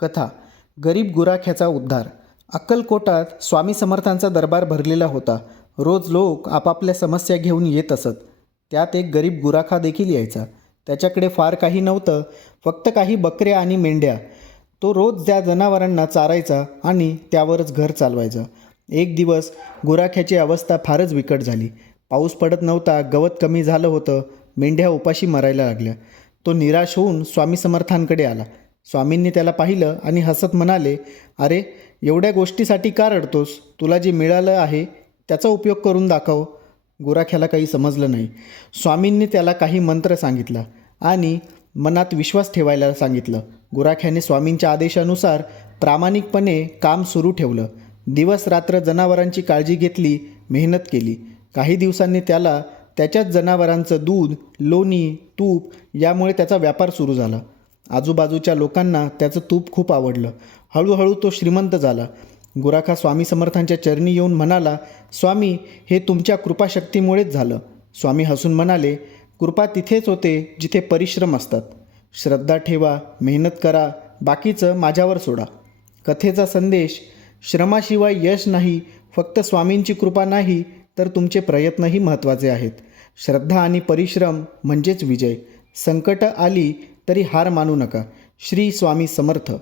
कथा गरीब गुराख्याचा उद्धार. अक्कलकोटात स्वामी समर्थांचा दरबार भरलेला होता. रोज लोक आपापल्या समस्या घेऊन येत असत. त्यात एक गरीब गुराखा देखील यायचा. त्याच्याकडे फार काही नव्हतं, फक्त काही बकऱ्या आणि मेंढ्या. तो रोज त्या जनावरांना चारायचा आणि त्यावरच घर चालवायचा. एक दिवस गुराख्याची अवस्था फारच बिकट झाली. पाऊस पडत नव्हता, गवत कमी झालं होतं, मेंढ्या उपाशी मरायला लागल्या. तो निराश होऊन स्वामी समर्थांकडे आला. स्वामींनी त्याला पाहिलं आणि हसत म्हणाले, "अरे, एवढ्या गोष्टीसाठी का रडतोस? तुला जे मिळालं आहे त्याचा उपयोग करून दाखव." गुराख्याला काही समजलं नाही. स्वामींनी त्याला काही मंत्र सांगितला आणि मनात विश्वास ठेवायला सांगितलं. गुराख्याने स्वामींच्या आदेशानुसार प्रामाणिकपणे काम सुरू ठेवलं. दिवस रात्र जनावरांची काळजी घेतली, मेहनत केली. काही दिवसांनी त्याला त्याच्याच जनावरांचं दूध, लोणी, तूप यामुळे त्याचा व्यापार सुरू झाला. आजूबाजूच्या लोकांना त्याचं तूप खूप आवडलं. हळूहळू तो श्रीमंत झाला. गुराखा स्वामी समर्थांच्या चरणी येऊन म्हणाला, "स्वामी, हे तुमच्या कृपाशक्तीमुळेच झालं." स्वामी हसून म्हणाले, "कृपा तिथेच होते जिथे परिश्रम असतात. श्रद्धा ठेवा, मेहनत करा, बाकीचं माझ्यावर सोडा." कथेचा संदेश: श्रमाशिवाय यश नाही. फक्त स्वामींची कृपा नाही तर तुमचे प्रयत्नही महत्त्वाचे आहेत. श्रद्धा आणि परिश्रम म्हणजेच विजय. संकट आली तरी हार मानू नका. श्री स्वामी समर्थ.